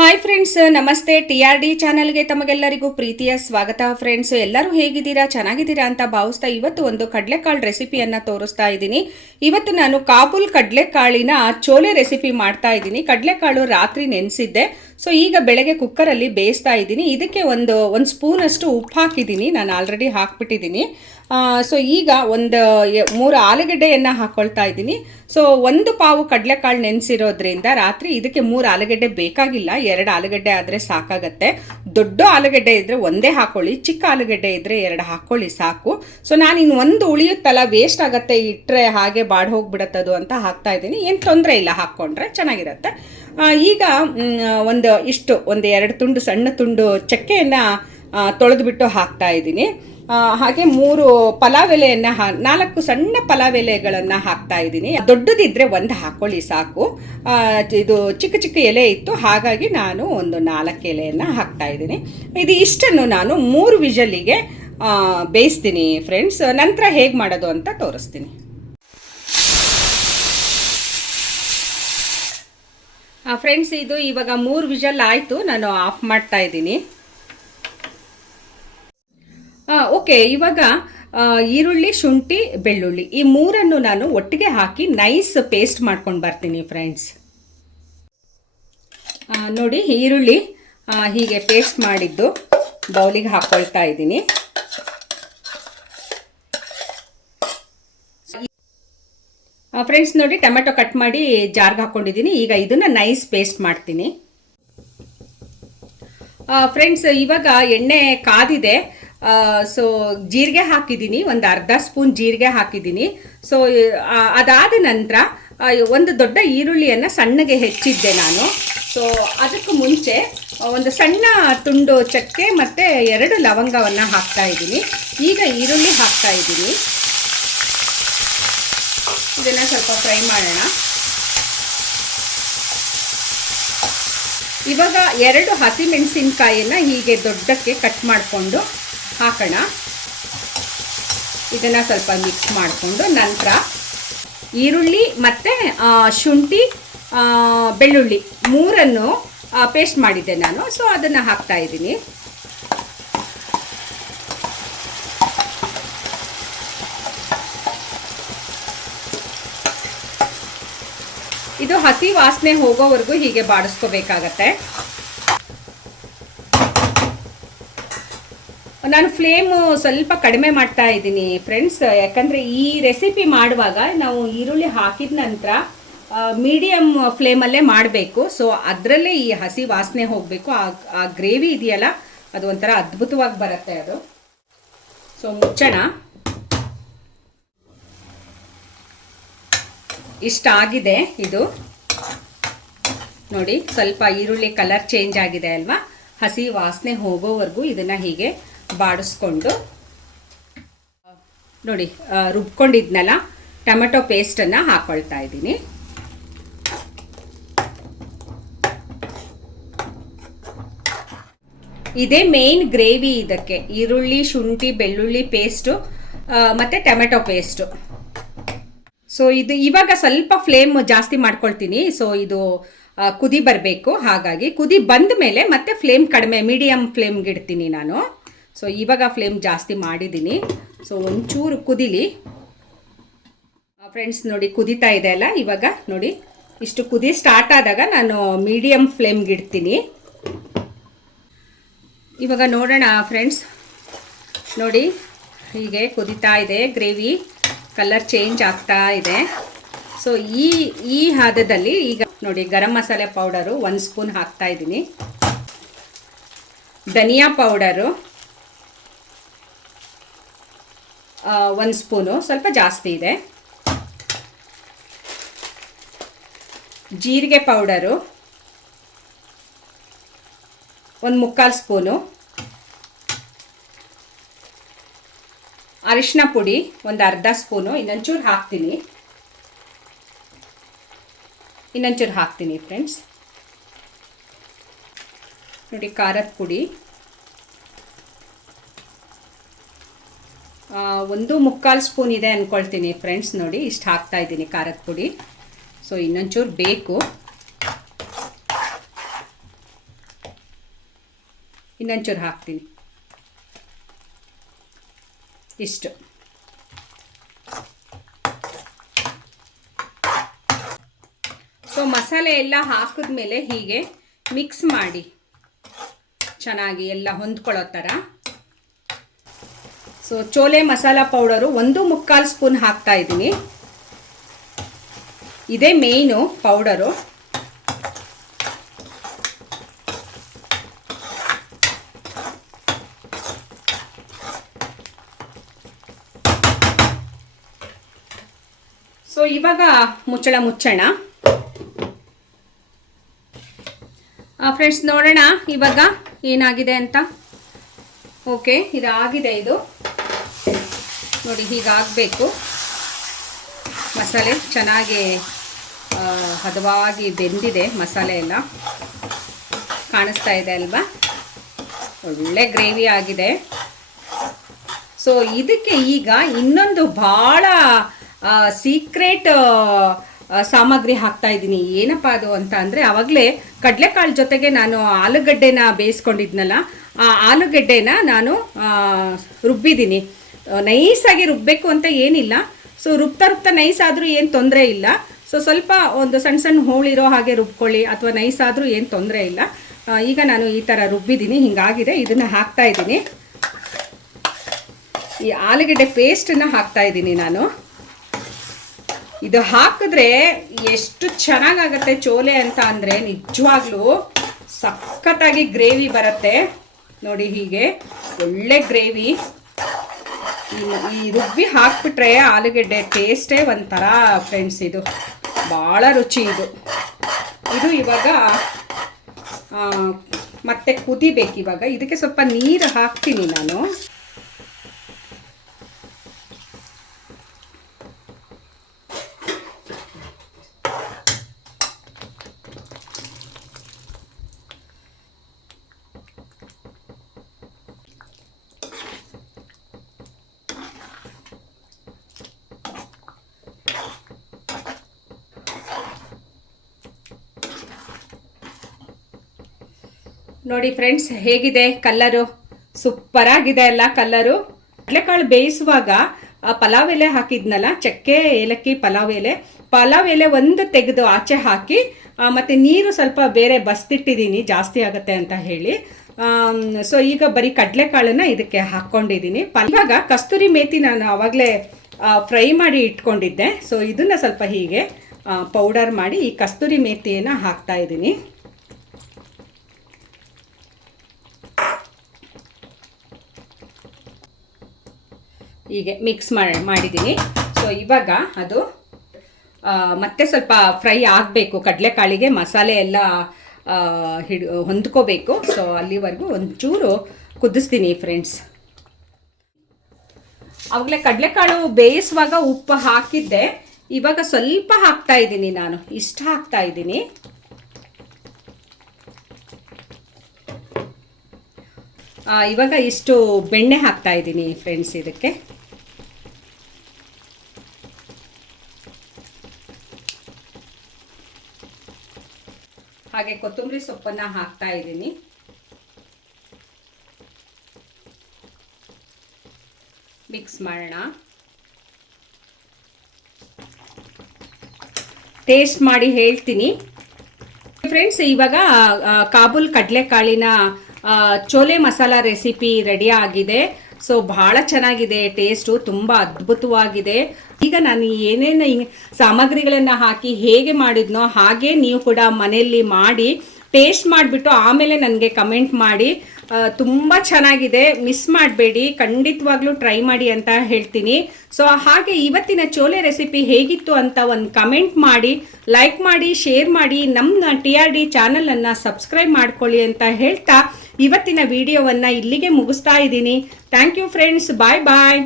Hi friends, ನಮಸ್ತೆ. TRD ಚಾನಲ್ಗೆ ತಮಗೆಲ್ಲರಿಗೂ ಪ್ರೀತಿಯ ಸ್ವಾಗತ. ಫ್ರೆಂಡ್ಸ್, ಎಲ್ಲರೂ ಹೇಗಿದ್ದೀರಾ? ಚೆನ್ನಾಗಿದ್ದೀರಾ ಅಂತ ಭಾವಿಸ್ತಾ ಇವತ್ತು ಒಂದು ಕಡಲೆಕಾಳು ರೆಸಿಪಿಯನ್ನು ತೋರಿಸ್ತಾ ಇದ್ದೀನಿ. ಇವತ್ತು ನಾನು ಕಾಬೂಲ್ ಕಡಲೆಕಾಳಿನ ಚೋಲೆ ರೆಸಿಪಿ ಮಾಡ್ತಾ ಇದ್ದೀನಿ. ಕಡಲೆಕಾಳು ರಾತ್ರಿ ನೆನೆಸಿದ್ದೆ, ಸೊ ಈಗ ಬೆಳಗ್ಗೆ ಕುಕ್ಕರಲ್ಲಿ ಬೇಯಿಸ್ತಾ ಇದ್ದೀನಿ. ಇದಕ್ಕೆ ಒಂದು ಸ್ಪೂನಷ್ಟು ಉಪ್ಪು ಹಾಕಿದ್ದೀನಿ, ನಾನು ಆಲ್ರೆಡಿ ಹಾಕ್ಬಿಟ್ಟಿದ್ದೀನಿ. ಸೊ ಈಗ ಒಂದು 3 ಆಲೂಗಡ್ಡೆಯನ್ನು ಹಾಕ್ಕೊಳ್ತಾ ಇದ್ದೀನಿ. ಸೊ 1 ಪಾವು ಕಡಲೆಕಾಳು ನೆನೆಸಿರೋದ್ರಿಂದ ರಾತ್ರಿ ಇದಕ್ಕೆ 3 ಆಲೂಗಡ್ಡೆ ಬೇಕಾಗಿಲ್ಲ, 2 ಆಲೂಗಡ್ಡೆ ಆದರೆ ಸಾಕಾಗತ್ತೆ. ದೊಡ್ಡ ಆಲೂಗಡ್ಡೆ ಇದ್ದರೆ ಒಂದೇ ಹಾಕ್ಕೊಳ್ಳಿ, ಚಿಕ್ಕ ಆಲೂಗಡ್ಡೆ ಇದ್ದರೆ 2 ಹಾಕ್ಕೊಳ್ಳಿ ಸಾಕು. ಸೊ ನಾನು ಇನ್ನು ಒಂದು ಉಳಿಯುತ್ತಲ್ಲ, ವೇಸ್ಟ್ ಆಗುತ್ತೆ ಇಟ್ಟರೆ, ಹಾಗೆ ಬಾಡಿ ಹೋಗ್ಬಿಡತ್ತದು ಅಂತ ಹಾಕ್ತಾ ಇದ್ದೀನಿ. ಏನು ತೊಂದರೆ ಇಲ್ಲ, ಹಾಕ್ಕೊಂಡ್ರೆ ಚೆನ್ನಾಗಿರುತ್ತೆ. ಈಗ ಒಂದು 2 ತುಂಡು ಸಣ್ಣ ತುಂಡು ಚಕ್ಕೆಯನ್ನು ತೊಳೆದುಬಿಟ್ಟು ಹಾಕ್ತಾ ಇದ್ದೀನಿ. ಹಾಗೆ 3 ಪಲಾವ್ ಎಲೆಯನ್ನು 4 ಸಣ್ಣ ಪಲಾವ್ ಎಲೆಗಳನ್ನು ಹಾಕ್ತಾ ಇದ್ದೀನಿ. ದೊಡ್ಡದಿದ್ದರೆ 1 ಹಾಕ್ಕೊಳ್ಳಿ ಸಾಕು. ಇದು ಚಿಕ್ಕ ಚಿಕ್ಕ ಎಲೆ ಇತ್ತು, ಹಾಗಾಗಿ ನಾನು ಒಂದು 4 ಎಲೆಯನ್ನು ಹಾಕ್ತಾ ಇದ್ದೀನಿ. ಇಷ್ಟನ್ನು ನಾನು 3 ವಿಷಲಿಗೆ ಬೇಯಿಸ್ತೀನಿ ಫ್ರೆಂಡ್ಸ್. ನಂತರ ಹೇಗೆ ಮಾಡೋದು ಅಂತ ತೋರಿಸ್ತೀನಿ. ಫ್ರೆಂಡ್ಸ್, ಇದು ಇವಾಗ 3 ವಿಷಲ್ ಆಯಿತು, ನಾನು ಆಫ್ ಮಾಡ್ತಾ ಇದ್ದೀನಿ. ಓಕೆ, ಇವಾಗ ಈರುಳ್ಳಿ, ಶುಂಠಿ, ಬೆಳ್ಳುಳ್ಳಿ ಈ 3ಅನ್ನು ನಾನು ಒಟ್ಟಿಗೆ ಹಾಕಿ ನೈಸ್ ಪೇಸ್ಟ್ ಮಾಡ್ಕೊಂಡು ಬರ್ತೀನಿ ಫ್ರೆಂಡ್ಸ್. ನೋಡಿ, ಈರುಳ್ಳಿ ಹೀಗೆ ಪೇಸ್ಟ್ ಮಾಡಿದ್ದು ಬೌಲಿಗೆ ಹಾಕ್ಕೊಳ್ತಾ ಇದ್ದೀನಿ. ಫ್ರೆಂಡ್ಸ್ ನೋಡಿ, ಟೊಮೆಟೊ ಕಟ್ ಮಾಡಿ ಜಾರ್ಗೆ ಹಾಕ್ಕೊಂಡಿದ್ದೀನಿ. ಈಗ ಇದನ್ನು ನೈಸ್ ಪೇಸ್ಟ್ ಮಾಡ್ತೀನಿ. ಫ್ರೆಂಡ್ಸ್, ಇವಾಗ ಎಣ್ಣೆ ಕಾದಿದೆ. ಸೊ ಜೀರಿಗೆ ಹಾಕಿದ್ದೀನಿ, ಒಂದು ಅರ್ಧ ಸ್ಪೂನ್ ಜೀರಿಗೆ ಹಾಕಿದ್ದೀನಿ. ಸೊ ಅದಾದ ನಂತರ ಒಂದು ದೊಡ್ಡ ಈರುಳ್ಳಿಯನ್ನು ಸಣ್ಣಗೆ ಹೆಚ್ಚಿದ್ದೆ ನಾನು. ಸೊ ಅದಕ್ಕೂ ಮುಂಚೆ ಒಂದು ಸಣ್ಣ ತುಂಡು ಚಕ್ಕೆ ಮತ್ತು 2 ಲವಂಗವನ್ನು ಹಾಕ್ತಾ ಇದ್ದೀನಿ. ಈಗ ಈರುಳ್ಳಿ ಹಾಕ್ತಾ ಇದ್ದೀನಿ. ಇದನ್ನು ಸ್ವಲ್ಪ ಫ್ರೈ ಮಾಡೋಣ. ಇವಾಗ 2 ಹಸಿಮೆಣಸಿನಕಾಯಿಯನ್ನು ಹೀಗೆ ದೊಡ್ಡಕ್ಕೆ ಕಟ್ ಮಾಡಿಕೊಂಡು ಹಾಕೋಣ. ಇದನ್ನು ಸ್ವಲ್ಪ ಮಿಕ್ಸ್ ಮಾಡಿಕೊಂಡು ನಂತರ ಈರುಳ್ಳಿ ಮತ್ತು ಶುಂಠಿ, ಬೆಳ್ಳುಳ್ಳಿ 3ಅನ್ನು ಪೇಸ್ಟ್ ಮಾಡಿದ್ದೆ ನಾನು. ಸೊ ಅದನ್ನು ಹಾಕ್ತಾ ಇದ್ದೀನಿ. ಇದು ಹಸಿ ವಾಸನೆ ಹೋಗೋವರೆಗೂ ಹೀಗೆ ಬಾಡಿಸ್ಕೋಬೇಕಾಗತ್ತೆ. ನಾನು ಫ್ಲೇಮು ಸ್ವಲ್ಪ ಕಡಿಮೆ ಮಾಡ್ತಾ ಇದ್ದೀನಿ ಫ್ರೆಂಡ್ಸ್, ಯಾಕಂದರೆ ಈ ರೆಸಿಪಿ ಮಾಡುವಾಗ ನಾವು ಈರುಳ್ಳಿ ಹಾಕಿದ ನಂತರ ಮೀಡಿಯಮ್ ಫ್ಲೇಮಲ್ಲೇ ಮಾಡಬೇಕು. ಸೊ ಅದರಲ್ಲೇ ಈ ಹಸಿ ವಾಸನೆ ಹೋಗಬೇಕು. ಆ ಗ್ರೇವಿ ಇದೆಯಲ್ಲ, ಅದು ಒಂಥರ ಅದ್ಭುತವಾಗಿ ಬರುತ್ತೆ ಅದು. ಸೊ ಮುಚ್ಚೋಣ. ಇಷ್ಟಾಗಿದೆ. ಇದು ನೋಡಿ, ಸ್ವಲ್ಪ ಈರುಳ್ಳಿ ಕಲರ್ ಚೇಂಜ್ ಆಗಿದೆ ಅಲ್ವಾ? ಹಸಿ ವಾಸನೆ ಹೋಗೋವರೆಗೂ ಇದನ್ನು ಹೀಗೆ ಬಾಡಿಸ್ಕೊಂಡು ನೋಡಿ, ರುಬ್ಕೊಂಡಿದ್ನಲ್ಲ ಟೊಮೆಟೊ ಪೇಸ್ಟನ್ನು ಹಾಕ್ಕೊಳ್ತಾ ಇದ್ದೀನಿ. ಇದೇ ಮೇನ್ ಗ್ರೇವಿ ಇದಕ್ಕೆ, ಈರುಳ್ಳಿ, ಶುಂಠಿ, ಬೆಳ್ಳುಳ್ಳಿ ಪೇಸ್ಟು ಮತ್ತು ಟೊಮೆಟೊ ಪೇಸ್ಟು. ಸೊ ಇದು ಇವಾಗ ಸ್ವಲ್ಪ ಫ್ಲೇಮ್ ಜಾಸ್ತಿ ಮಾಡ್ಕೊಳ್ತೀನಿ. ಸೊ ಇದು ಕುದಿ ಬರಬೇಕು, ಹಾಗಾಗಿ ಕುದಿ ಬಂದ ಮೇಲೆ ಮತ್ತೆ ಫ್ಲೇಮ್ ಕಡಿಮೆ, ಮೀಡಿಯಮ್ ಫ್ಲೇಮ್ಗೆ ಇಡ್ತೀನಿ ನಾನು. ಸೊ ಇವಾಗ ಫ್ಲೇಮ್ ಜಾಸ್ತಿ ಮಾಡಿದ್ದೀನಿ. ಸೊ ಒಂಚೂರು ಕುದಿಲಿ ಫ್ರೆಂಡ್ಸ್. ನೋಡಿ, ಕುದೀತಾ ಇದೆ ಅಲ್ಲ. ಇವಾಗ ನೋಡಿ, ಇಷ್ಟು ಕುದಿ ಸ್ಟಾರ್ಟ್ ಆದಾಗ ನಾನು ಮೀಡಿಯಮ್ ಫ್ಲೇಮ್ಗೆ ಇಡ್ತೀನಿ. ಇವಾಗ ನೋಡೋಣ ಫ್ರೆಂಡ್ಸ್. ನೋಡಿ, ಹೀಗೆ ಕುದೀತಾ ಇದೆ, ಗ್ರೇವಿ ಕಲರ್ ಚೇಂಜ್ ಆಗ್ತಾ ಇದೆ. ಸೊ ಈ ಹದದಲ್ಲಿ ಈಗ ನೋಡಿ, ಗರಂ ಮಸಾಲೆ ಪೌಡರು 1 ಸ್ಪೂನ್ ಹಾಕ್ತಾ ಇದ್ದೀನಿ. ಧನಿಯಾ ಪೌಡರು 1 ಸ್ಪೂನು, ಸ್ವಲ್ಪ ಜಾಸ್ತಿ ಇದೆ. ಜೀರಿಗೆ ಪೌಡರು 1/4 ಸ್ಪೂನು. ಅರಿಶಿನ ಪುಡಿ ಒಂದು ಅರ್ಧ ಸ್ಪೂನು. ಇನ್ನೊಂಚೂರು ಹಾಕ್ತೀನಿ ಫ್ರೆಂಡ್ಸ್. ನೋಡಿ, ಖಾರದ ಪುಡಿ 1/4 ಸ್ಪೂನ್ ಇದೆ ಅಂದ್ಕೊಳ್ತೀನಿ ಫ್ರೆಂಡ್ಸ್. ನೋಡಿ, ಇಷ್ಟು ಹಾಕ್ತಾ ಇದ್ದೀನಿ ಖಾರದ ಪುಡಿ. ಸೊ ಇನ್ನೊಂಚೂರು ಬೇಕು. ಇನ್ನೊಂಚೂರು ಹಾಕ್ತೀನಿ, ಇಷ್ಟು. ಸೊ ಮಸಾಲೆ ಎಲ್ಲ ಹಾಕಿದ್ಮೇಲೆ ಹೀಗೆ ಮಿಕ್ಸ್ ಮಾಡಿ ಚೆನ್ನಾಗಿ ಎಲ್ಲ ಹೊಂದ್ಕೊಳ್ಳೋ ಥರ. So chole masala powder 1/4 spoon ಹಾಕ್ತಾ ಇದ್ದೀನಿ. ಇದೇ ಮೇಯ್ನು ಪೌಡರು. ಸೊ ಇವಾಗ ಮುಚ್ಚೋಣ. ಫ್ರೆಂಡ್ಸ್ ನೋಡೋಣ ಇವಾಗ ಏನಾಗಿದೆ ಅಂತ. ಓಕೆ, ಇದಾಗಿದೆ. ಇದು ನೋಡಿ, ಹೀಗಾಗಬೇಕು. ಮಸಾಲೆ ಚೆನ್ನಾಗಿ ಹದವಾಗಿ ಬೆಂದಿದೆ. ಮಸಾಲೆ ಎಲ್ಲ ಕಾಣಿಸ್ತಾ ಇದೆ ಅಲ್ವಾ? ಒಳ್ಳೆ ಗ್ರೇವಿ ಆಗಿದೆ. ಸೊ ಇದಕ್ಕೆ ಈಗ ಇನ್ನೊಂದು ಭಾಳ ಸೀಕ್ರೆಟ್ ಸಾಮಗ್ರಿ ಹಾಕ್ತಾ ಇದ್ದೀನಿ. ಏನಪ್ಪ ಅದು ಅಂತ ಅಂದರೆ, ಆವಾಗಲೇ ಕಡಲೆಕಾಳು ಜೊತೆಗೆ ನಾನು ಆಲೂಗಡ್ಡೆನ ಬೇಯಿಸ್ಕೊಂಡಿದ್ನಲ್ಲ, ಆ ಆಲೂಗಡ್ಡೆನ ನಾನು ರುಬ್ಬಿದ್ದೀನಿ. ನೈಸಾಗಿ ರುಬ್ಬಬೇಕು ಅಂತ ಏನಿಲ್ಲ. ಸೊ ರುಬ್ತಾ ನೈಸ್ ಆದರೂ ಏನು ತೊಂದರೆ ಇಲ್ಲ. ಸೊ ಸ್ವಲ್ಪ ಒಂದು ಸಣ್ಣ ಹೋಳಿರೋ ಹಾಗೆ ರುಬ್ಕೊಳ್ಳಿ, ಅಥವಾ ನೈಸ್ ಆದರೂ ಏನು ತೊಂದರೆ ಇಲ್ಲ. ಈಗ ನಾನು ಈ ಥರ ರುಬ್ಬಿದ್ದೀನಿ, ಹಿಂಗಾಗಿದೆ. ಇದನ್ನು ಹಾಕ್ತಾ ಇದ್ದೀನಿ. ಈ ಆಲೂಗಡ್ಡೆ ಪೇಸ್ಟನ್ನು ಹಾಕ್ತಾ ಇದ್ದೀನಿ ನಾನು. ಇದು ಹಾಕಿದ್ರೆ ಎಷ್ಟು ಚೆನ್ನಾಗಾಗತ್ತೆ ಚೋಲೆ ಅಂತ ಅಂದರೆ, ನಿಜವಾಗ್ಲೂ ಸಖತ್ತಾಗಿ ಗ್ರೇವಿ ಬರುತ್ತೆ ನೋಡಿ. ಹೀಗೆ ಒಳ್ಳೆ ಗ್ರೇವಿ. ಈ ರುಬ್ಬಿ ಹಾಕ್ಬಿಟ್ರೆ ಆಲೂಗಡ್ಡೆ ಟೇಸ್ಟೇ ಒಂಥರ ಫ್ರೆಂಡ್ಸ್. ಇದು ಭಾಳ ರುಚಿ. ಇದು ಇವಾಗ ಮತ್ತೆ ಕುದಿಬೇಕು. ಇವಾಗ ಇದಕ್ಕೆ ಸ್ವಲ್ಪ ನೀರು ಹಾಕ್ತೀನಿ ನಾನು. ನೋಡಿ ಫ್ರೆಂಡ್ಸ್, ಹೇಗಿದೆ ಕಲ್ಲರು? ಸೂಪರ್ ಆಗಿದೆ ಅಲ್ಲ ಕಲ್ಲರು. ಕಡಲೆಕಾಳು ಬೇಯಿಸುವಾಗ ಪಲಾವ್ ಎಲೆ ಹಾಕಿದ್ನಲ್ಲ, ಚಕ್ಕೆ ಏಲಕ್ಕಿ ಪಲಾವ್ ಎಲೆ ಒಂದು ತೆಗೆದು ಆಚೆ ಹಾಕಿ, ಮತ್ತು ನೀರು ಸ್ವಲ್ಪ ಬೇರೆ ಬಸ್ತಿಟ್ಟಿದ್ದೀನಿ, ಜಾಸ್ತಿ ಆಗುತ್ತೆ ಅಂತ ಹೇಳಿ. ಸೊ ಈಗ ಬರೀ ಕಡಲೆಕಾಳನ್ನು ಇದಕ್ಕೆ ಹಾಕ್ಕೊಂಡಿದ್ದೀನಿ. ಇವಾಗ ಕಸ್ತೂರಿ ಮೇಥಿ ನಾನು ಆವಾಗಲೇ ಫ್ರೈ ಮಾಡಿ ಇಟ್ಕೊಂಡಿದ್ದೆ. ಸೊ ಇದನ್ನು ಸ್ವಲ್ಪ ಹೀಗೆ ಪೌಡರ್ ಮಾಡಿ ಈ ಕಸ್ತೂರಿ ಮೇಥಿಯನ್ನು ಹಾಕ್ತಾ ಇದ್ದೀನಿ. ಹೀಗೆ ಮಿಕ್ಸ್ ಮಾಡಿದ್ದೀನಿ. ಸೊ ಇವಾಗ ಅದು ಮತ್ತೆ ಸ್ವಲ್ಪ ಫ್ರೈ ಆಗಬೇಕು. ಕಡಲೆಕಾಳಿಗೆ ಮಸಾಲೆ ಎಲ್ಲ ಹೊಂದ್ಕೋಬೇಕು. ಸೊ ಅಲ್ಲಿವರೆಗೂ ಒಂಚೂರು ಕುದಿಸ್ತೀನಿ ಫ್ರೆಂಡ್ಸ್. ಆವಾಗಲೇ ಕಡಲೆಕಾಳು ಬೇಯಿಸುವಾಗ ಉಪ್ಪು ಹಾಕಿದ್ದೆ. ಇವಾಗ ಸ್ವಲ್ಪ ಹಾಕ್ತಾ ಇದ್ದೀನಿ ನಾನು, ಇಷ್ಟು ಹಾಕ್ತಾ ಇದ್ದೀನಿ. ಇವಾಗ ಇಷ್ಟು ಬೆಣ್ಣೆ ಹಾಕ್ತಾ ಇದ್ದೀನಿ ಫ್ರೆಂಡ್ಸ್ ಇದಕ್ಕೆ. ಹಾಗೆ ಕೊತ್ತಂಬರಿ ಸೊಪ್ಪನ್ನು ಹಾಕ್ತಾ ಇದ್ದೀನಿ. ಮಿಕ್ಸ್ ಮಾಡೋಣ. ಟೇಸ್ಟ್ ಮಾಡಿ ಹೇಳ್ತೀನಿ ಫ್ರೆಂಡ್ಸ್. ಇವಾಗ ಕಾಬೂಲ್ ಕಡಲೆಕಾಳಿನ ಚೋಲೆ ಮಸಾಲ ರೆಸಿಪಿ ರೆಡಿ ಆಗಿದೆ. ಸೊ ಭಾಳ ಚೆನ್ನಾಗಿದೆ, ಟೇಸ್ಟು ತುಂಬ ಅದ್ಭುತವಾಗಿದೆ. ಈಗ ನಾನು ಏನೇನು ಸಾಮಗ್ರಿಗಳನ್ನು ಹಾಕಿ ಹೇಗೆ ಮಾಡಿದ್ನೋ ಹಾಗೆ ನೀವು ಕೂಡ ಮನೆಯಲ್ಲಿ ಮಾಡಿ ಟೇಸ್ಟ್ ಮಾಡಿಬಿಟ್ಟು ಆಮೇಲೆ ನನಗೆ ಕಮೆಂಟ್ ಮಾಡಿ. ತುಂಬ ಚೆನ್ನಾಗಿದೆ, ಮಿಸ್ ಮಾಡಬೇಡಿ, ಖಂಡಿತವಾಗ್ಲೂ ಟ್ರೈ ಮಾಡಿ ಅಂತ ಹೇಳ್ತೀನಿ. ಸೊ ಹಾಗೆ ಇವತ್ತಿನ ಚೋಲೆ ರೆಸಿಪಿ ಹೇಗಿತ್ತು ಅಂತ ಒಂದು ಕಮೆಂಟ್ ಮಾಡಿ, ಲೈಕ್ ಮಾಡಿ, ಶೇರ್ ಮಾಡಿ, ನಮ್ಮ TRD ಚಾನಲನ್ನು ಸಬ್ಸ್ಕ್ರೈಬ್ ಮಾಡ್ಕೊಳ್ಳಿ ಅಂತ ಹೇಳ್ತಾ ಇವತ್ತಿನ ವಿಡಿಯೋವನ್ನು ಇಲ್ಲಿಗೆ ಮುಗಿಸ್ತಾ ಇದ್ದೀನಿ. Thank you friends, bye bye.